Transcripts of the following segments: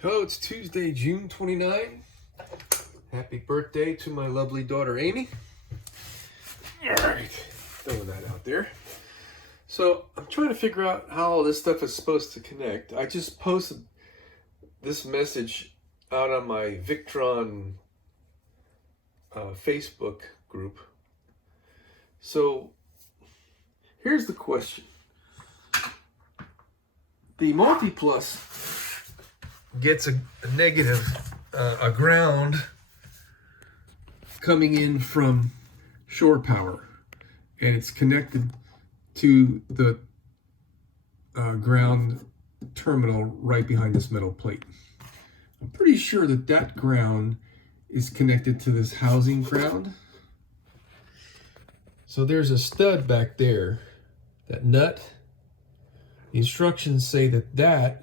Hello, it's Tuesday, June 29. Happy birthday to my lovely daughter, Amy. All right, throwing that out there. So I'm trying to figure out how all this stuff is supposed to connect. I just posted this message out on my Victron Facebook group. So here's the question. The Multiplus gets a negative, a ground coming in from shore power, and it's connected to the ground terminal right behind this metal plate. I'm pretty sure that that ground is connected to this housing ground. So there's a stud back there, that nut. The instructions say that that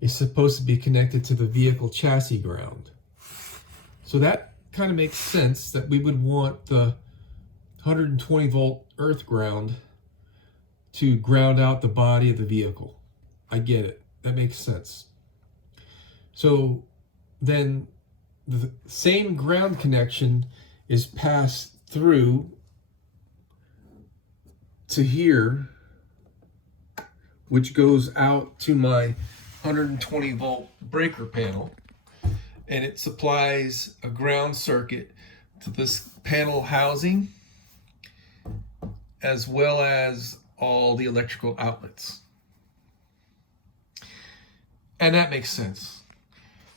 is supposed to be connected to the vehicle chassis ground. So that kind of makes sense that we would want the 120 volt earth ground to ground out the body of the vehicle. I get it. That makes sense. So then the same ground connection is passed through to here, which goes out to my 120 volt breaker panel, and it supplies a ground circuit to this panel housing as well as all the electrical outlets. And that makes sense.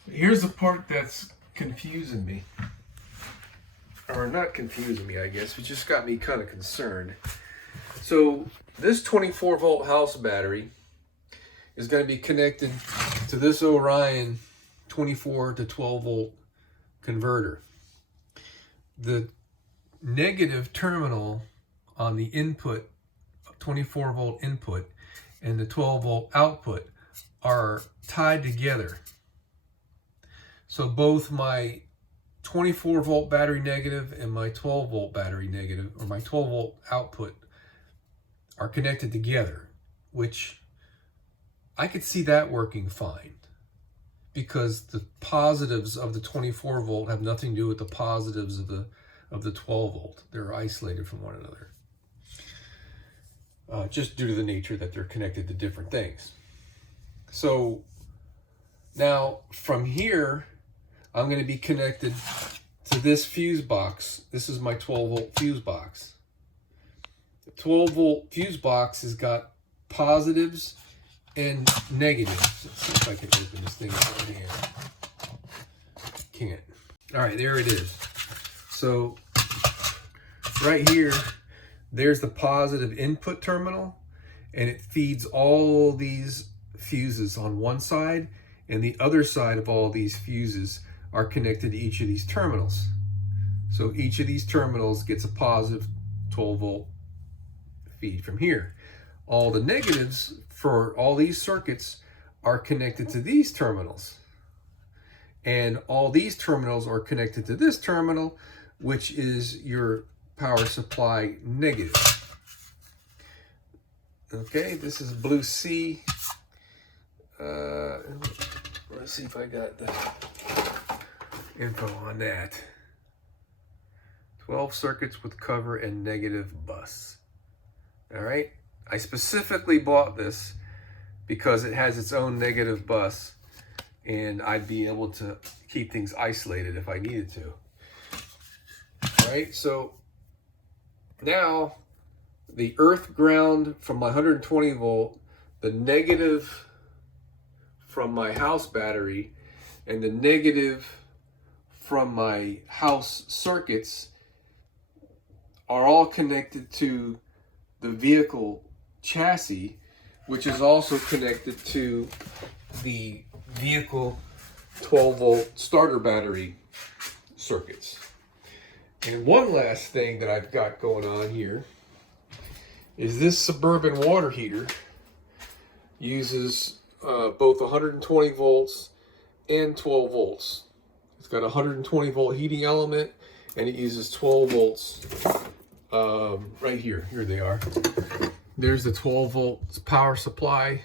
Here's the part that's confusing me, or not confusing me, I guess, it just got me kind of concerned. So this 24 volt house battery is going to be connected to this Orion 24 to 12 volt converter. The negative terminal on the input, 24 volt input, and the 12 volt output are tied together. So both my 24 volt battery negative and my 12 volt battery negative, or my 12 volt output, are connected together, which I could see that working fine, because the positives of the 24 volt have nothing to do with the positives of the 12 volt. They're isolated from one another, just due to the nature that they're connected to different things. So now from here, I'm going to be connected to this fuse box. This is my 12 volt fuse box. The 12 volt fuse box has got positives and negatives. Let's see if I can open this thing up right here. Can't. All right, there it is. So right here, there's the positive input terminal, and it feeds all these fuses on one side, and the other side of all these fuses are connected to each of these terminals. So each of these terminals gets a positive 12 volt feed from here. All the negatives for all these circuits are connected to these terminals. And all these terminals are connected to this terminal, which is your power supply negative. Okay, this is Blue Sea. Let's see if I got the info on that. 12 circuits with cover and negative bus. All right. I specifically bought this because it has its own negative bus, and I'd be able to keep things isolated if I needed to. All right, so now the earth ground from my 120 volt, the negative from my house battery, and the negative from my house circuits are all connected to the vehicle chassis, which is also connected to the vehicle 12 volt starter battery circuits. And one last thing that I've got going on here is this Suburban water heater uses both 120 volts and 12 volts. It's got a 120 volt heating element, and it uses 12 volts right here. Here they are. There's the 12 volt power supply,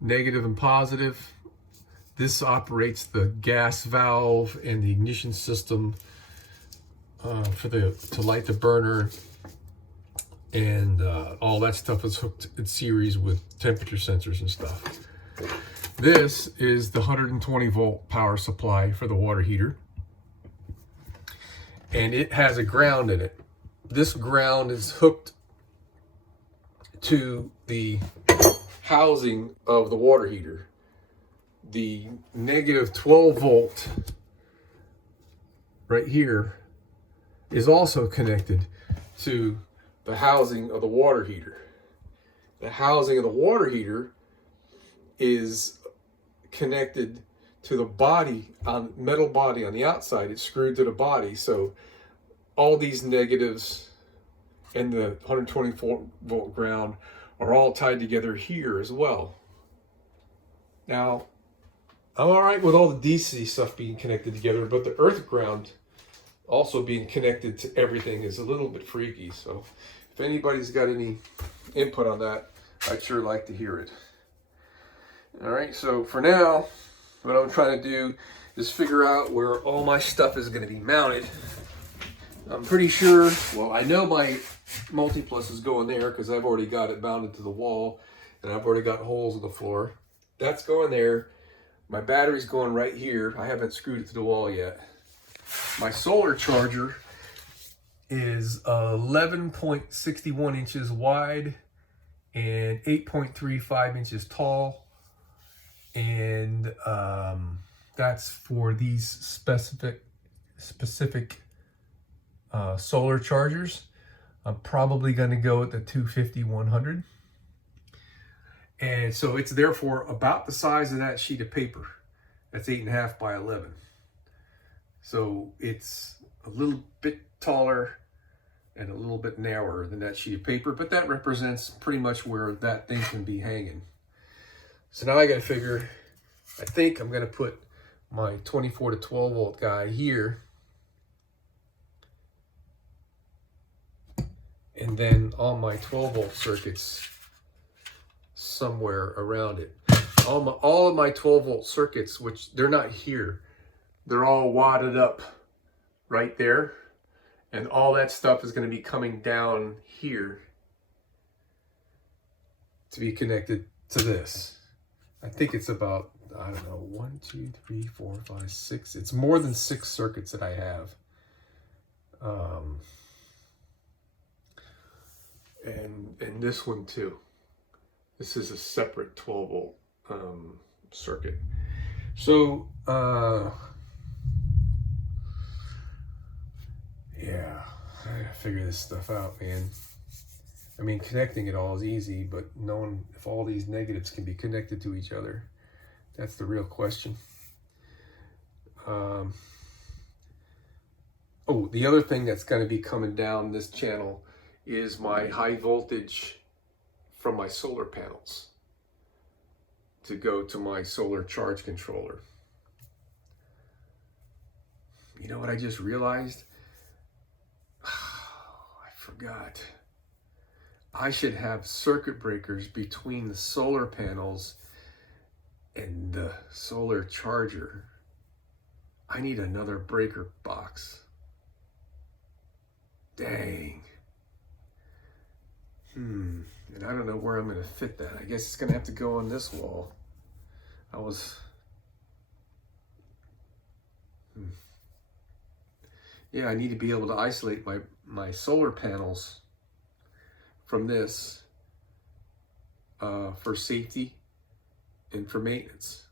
negative and positive. This operates the gas valve and the ignition system to light the burner, and all that stuff is hooked in series with temperature sensors and stuff. This is the 120 volt power supply for the water heater, and it has a ground in it. This ground is hooked to the housing of the water heater. The negative 12 volt right here is also connected to the housing of the water heater. The housing of the water heater is connected to the body, on metal body on the outside. It's screwed to the body, so all these negatives and the 124 volt ground are all tied together here as well. Now, I'm all right with all the DC stuff being connected together, but the earth ground also being connected to everything is a little bit freaky. So if anybody's got any input on that, I'd sure like to hear it. All right, so for now, what I'm trying to do is figure out where all my stuff is going to be mounted. I'm pretty sure, well, I know my Multiplus is going there because I've already got it mounted to the wall, and I've already got holes in the floor. That's going there. My battery's going right here. I haven't screwed it to the wall yet. My solar charger is 11.61 inches wide and 8.35 inches tall. And that's for these specific solar chargers. I'm probably going to go with the 250-100. And so it's therefore about the size of that sheet of paper. That's 8.5 by 11. So it's a little bit taller and a little bit narrower than that sheet of paper, but that represents pretty much where that thing can be hanging. So now I got to figure, I think I'm going to put my 24 to 12 volt guy here. And then all my 12 volt circuits somewhere around it. All of my 12 volt circuits, which they're not here, they're all wadded up right there. And all that stuff is going to be coming down here to be connected to this. I think it's about, I don't know, 1, 2, 3, 4, 5, 6. It's more than 6 circuits that I have. And this one too. This is a separate 12 volt circuit. So, yeah, I gotta figure this stuff out, man. I mean, connecting it all is easy, but knowing if all these negatives can be connected to each other, that's the real question. Oh, the other thing that's going to be coming down this channel is my high voltage from my solar panels to go to my solar charge controller. You know what I just realized? I forgot. I should have circuit breakers between the solar panels and the solar charger. I need another breaker box. Dang. And I don't know where I'm going to fit that. I guess it's going to have to go on this wall. Yeah, I need to be able to isolate my solar panels from this for safety and for maintenance.